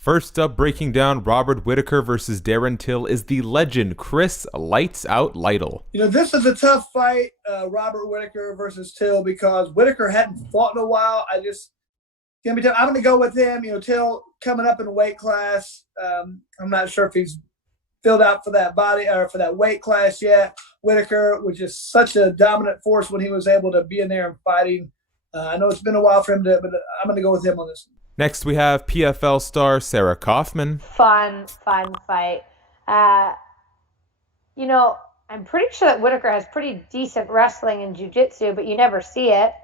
First up, breaking down Robert Whittaker versus Darren Till is the legend Chris Lights Out Lytle. This is a tough fight, Robert Whittaker versus Till, because Whittaker hadn't fought in a while. I'm going to go with him. Till coming up in a weight class. I'm not sure if he's filled out for that body or for that weight class yet. Whittaker was just such a dominant force when he was able to be in there and fighting. I know it's been a while for him but I'm going to go with him on this one. Next, we have PFL star Sarah Kaufman. Fun fight. I'm pretty sure that Whittaker has pretty decent wrestling and jiu-jitsu, but you never see it.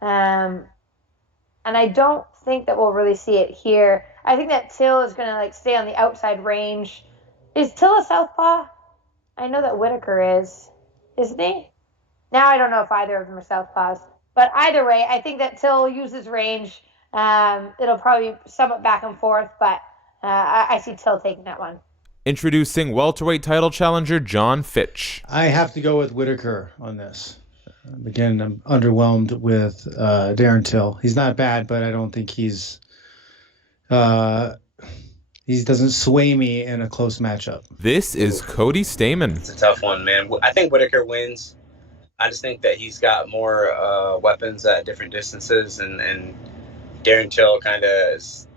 And I don't think that we'll really see it here. I think that Till is going to stay on the outside range. Is Till a southpaw? I know that Whittaker is. Isn't he? Now I don't know if either of them are southpaws. But either way, I think that Till uses range. It'll probably be somewhat back and forth, but I see Till taking that one. Introducing welterweight title challenger Jon Fitch. I have to go with Whittaker on this. Again, I'm underwhelmed with Darren Till. He's not bad, but I don't think he doesn't sway me in a close matchup. This is Cody Stamann. It's a tough one, man. I think Whittaker wins. I just think that he's got more weapons at different distances, and Darren Till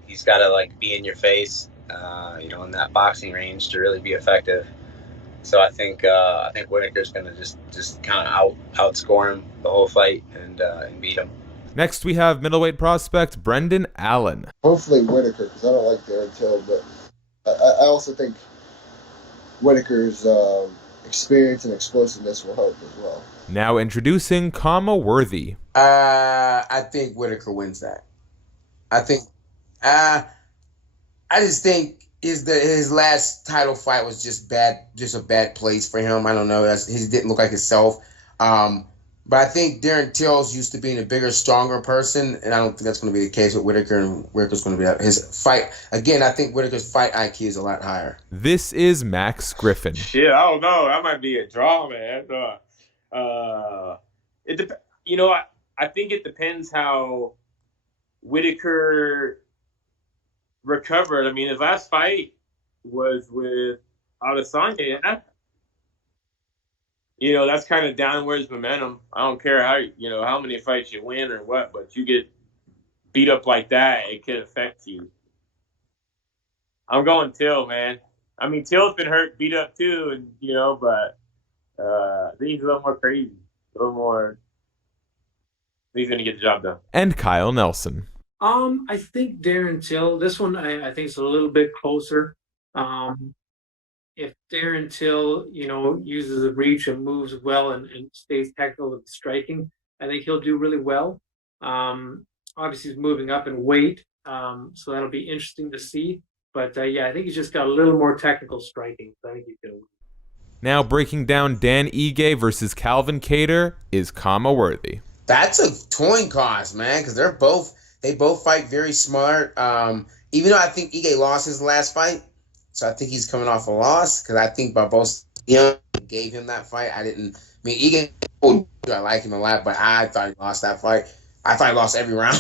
he's got to be in your face, in that boxing range to really be effective. So I think Whittaker's going to just kind of outscore him the whole fight and beat him. Next, we have middleweight prospect Brendan Allen. Hopefully Whittaker, because I don't like Darren Till, but I also think Whittaker's experience and explosiveness will help as well. Now introducing Khama Worthy. I think Whittaker wins that. I just think his last title fight was just a bad place for him. I don't know. He didn't look like himself. But I think Darren Till's used to being a bigger, stronger person, and I don't think that's going to be the case with Whittaker, and Whittaker's going to be his fight. Again, I think Whittaker's fight IQ is a lot higher. This is Max Griffin. Shit, I don't know. That might be a draw, man. I think it depends how Whittaker recovered. I mean, his last fight was with Adesanya, yeah? That's kind of downwards momentum. I don't care how many fights you win or what, but you get beat up like that, it could affect you. I'm going Till, man. I mean, Till's been hurt, beat up too, and but I think he's a little more crazy, a little more. He's gonna get the job done. And Kyle Nelson. I think Darren Till. This one I think is a little bit closer. If Darren Till, uses the reach and moves well and stays technical with striking, I think he'll do really well. Obviously, he's moving up in weight, so that'll be interesting to see. But I think he's just got a little more technical striking. So I think he's going to win. Now breaking down Dan Ige versus Calvin Kattar is Khama Worthy. That's a coin toss, man, because they both fight very smart. Even though I think Ige lost his last fight, so I think he's coming off a loss, because I think Barbosa gave him that fight. Ige, I like him a lot, but I thought he lost that fight. I thought he lost every round.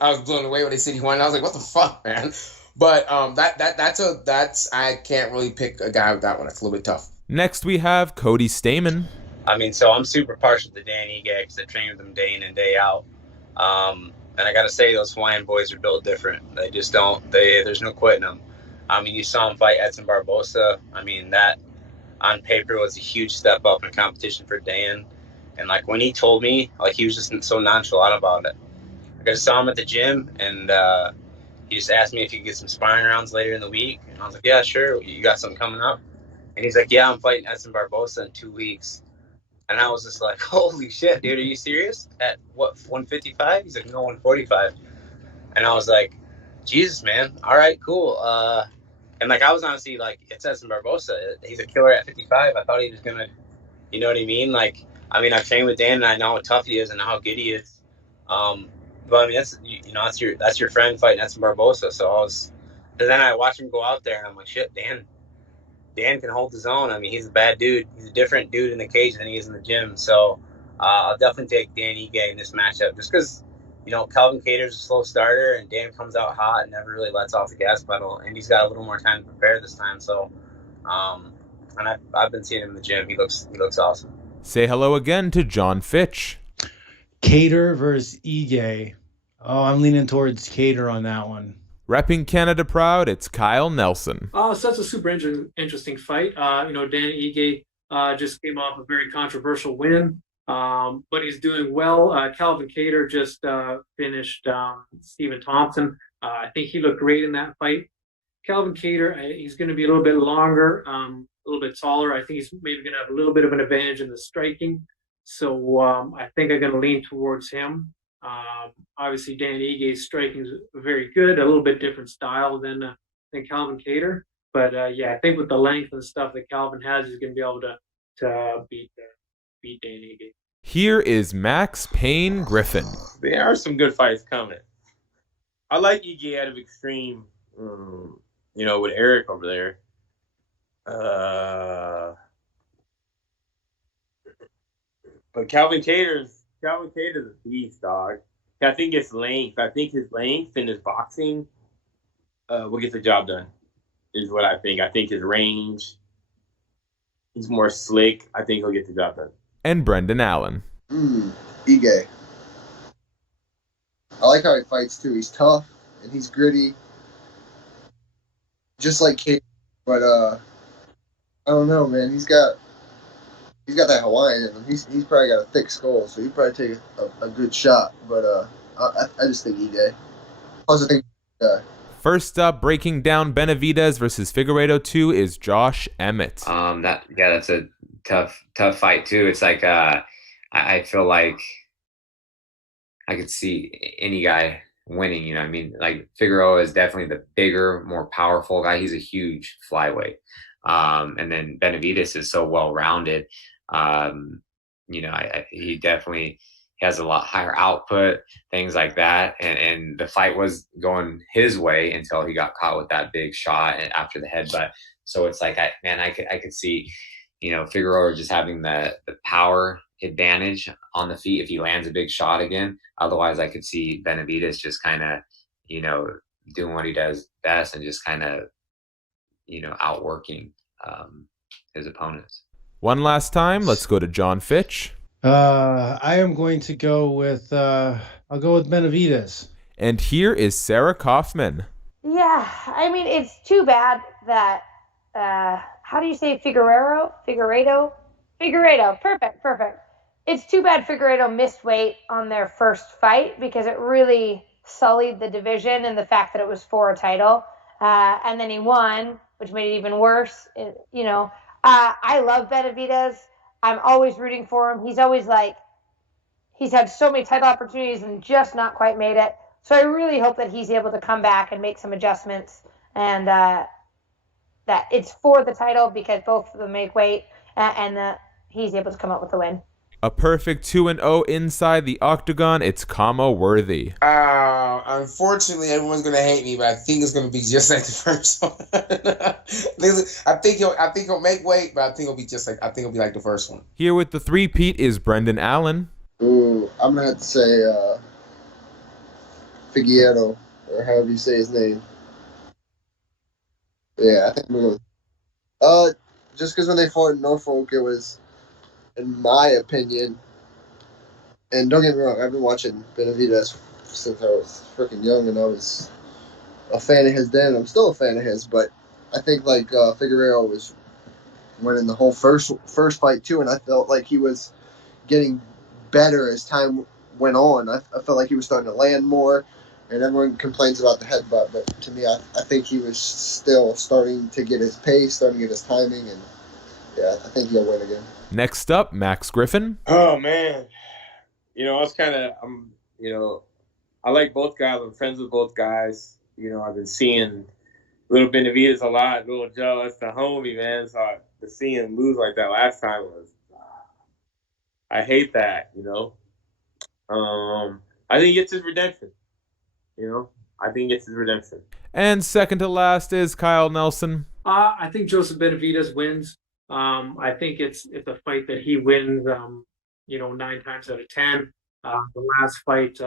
I was blown away when they said he won. I was like, what the fuck, man? But that's I can't really pick a guy with that one. That's a little bit tough. Next we have Cody Stamann. So I'm super partial to Dan Ige because I train with him day in and day out. And I got to say, those Hawaiian boys are built different. They just don't. There's no quitting them. You saw him fight Edson Barbosa. That on paper was a huge step up in competition for Dan. And when he told me, he was just so nonchalant about it. I just saw him at the gym, and he just asked me if he could get some sparring rounds later in the week. And I was like, yeah, sure. You got something coming up? And he's like, yeah, I'm fighting Edson Barbosa in 2 weeks. And I was just like, holy shit, dude, are you serious? At what, 155? He's like, no, 145. And I was like, Jesus, man. All right, cool. And I was honestly it's Edson Barbosa. He's a killer at 55. I thought he was gonna, you know what I mean? I've trained with Dan, and I know how tough he is and how good he is. But that's your friend fighting Edson Barbosa. And then I watched him go out there, and I'm like, shit, Dan can hold his own. He's a bad dude. He's a different dude in the cage than he is in the gym. So I'll definitely take Dan Ige in this matchup, just because, Calvin Kattar's a slow starter, and Dan comes out hot and never really lets off the gas pedal. And he's got a little more time to prepare this time. So, and I've been seeing him in the gym. He looks awesome. Say hello again to Jon Fitch. Kattar versus Ige. Oh, I'm leaning towards Kattar on that one. Repping Canada proud, it's Kyle Nelson. So that's a super interesting fight. Dan Ige just came off a very controversial win, but he's doing well. Calvin Kattar just finished Stephen Thompson. I think he looked great in that fight. Calvin Kattar, he's going to be a little bit longer, a little bit taller. I think he's maybe going to have a little bit of an advantage in the striking. So I think I'm going to lean towards him. Obviously, Dan Ige's striking is very good, a little bit different style than Calvin Kattar. But I think with the length and stuff that Calvin has, he's going to be able to beat Dan Ige. Here is Max Payne Griffin. There are some good fights coming. I like Ige out of Extreme, with Eric over there. But Calvin Kattar's a beast, dog. I think it's length. I think his length and his boxing will get the job done, is what I think. I think his range, he's more slick. I think he'll get the job done. And Brendan Allen. Ige. I like how he fights, too. He's tough, and he's gritty. Just like Kattar. But, I don't know, man. He's got that Hawaiian in him. He's probably got a thick skull, so he'd probably take a good shot. But I just think Ige. Plus, I think First up, breaking down Benavidez versus Figueiredo 2 is Josh Emmett. That's a tough fight too. It's like I feel like I could see any guy winning. You know what I mean? Like Figueiredo is definitely the bigger, more powerful guy. He's a huge flyweight. And then Benavidez is so well rounded. He definitely has a lot higher output, things like that. And the fight was going his way until he got caught with that big shot after the headbutt. So it's like, I could see, Figueiredo just having the power advantage on the feet if he lands a big shot again. Otherwise, I could see Benavidez just kind of, doing what he does best and just kind of, outworking his opponents. One last time, let's go to Jon Fitch. I am going to go with I'll go with Benavidez. And here is Sarah Kaufman. Yeah, I mean, it's too bad that how do you say Figueiredo? Perfect. It's too bad Figueiredo missed weight on their first fight because it really sullied the division and the fact that it was for a title. And then he won, which made it even worse. I love Benavidez. I'm always rooting for him. He's always he's had so many title opportunities and just not quite made it. So I really hope that he's able to come back and make some adjustments and that it's for the title because both of them make weight and that he's able to come up with the win. A perfect 2-0 inside the octagon. It's Khama Worthy. Unfortunately, everyone's gonna hate me, but I think it's gonna be just like the first one. I think he'll make weight, but I think it'll be like the first one. Here with the three-peat is Brendan Allen. Ooh, I'm gonna have to say Figueiredo, or however you say his name. Yeah, I think we're gonna. Just because when they fought in Norfolk, it was, in my opinion, and don't get me wrong, I've been watching Benavidez since I was freaking young, and I was a fan of his then. I'm still a fan of his, but I think Figueiredo was winning the whole first fight too, and I felt like he was getting better as time went on. I felt like he was starting to land more, and everyone complains about the headbutt, but to me, I think he was still starting to get his pace, starting to get his timing, and yeah, I think he'll win again. Next up, Max Griffin. Oh, man. I like both guys. I'm friends with both guys. I've been seeing little Benavidez a lot, little Joe. That's the homie, man. So to see him lose like that last time was, I hate that, I think it's his redemption. And second to last is Kyle Nelson. I think Joseph Benavidez wins. I think it's a fight that he wins, 9 times out of 10. The last fight,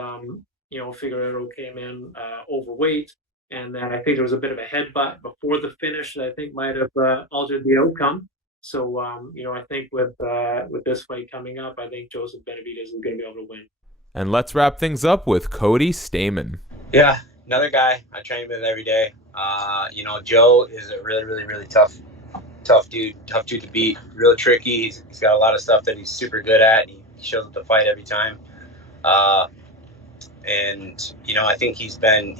Figueiredo came in overweight, and then I think there was a bit of a headbutt before the finish that I think might have altered the outcome. So I think with this fight coming up, I think Joseph Benavidez is going to be able to win. And let's wrap things up with Cody Stamann. Yeah, another guy I train with every day. Joe is a really, really, really tough dude to beat. Real tricky. He's got a lot of stuff that he's super good at. He shows up to fight every time. And I think he's been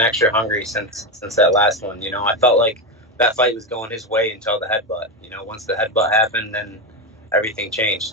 extra hungry since that last one. I felt like that fight was going his way until the headbutt. Once the headbutt happened, then everything changed.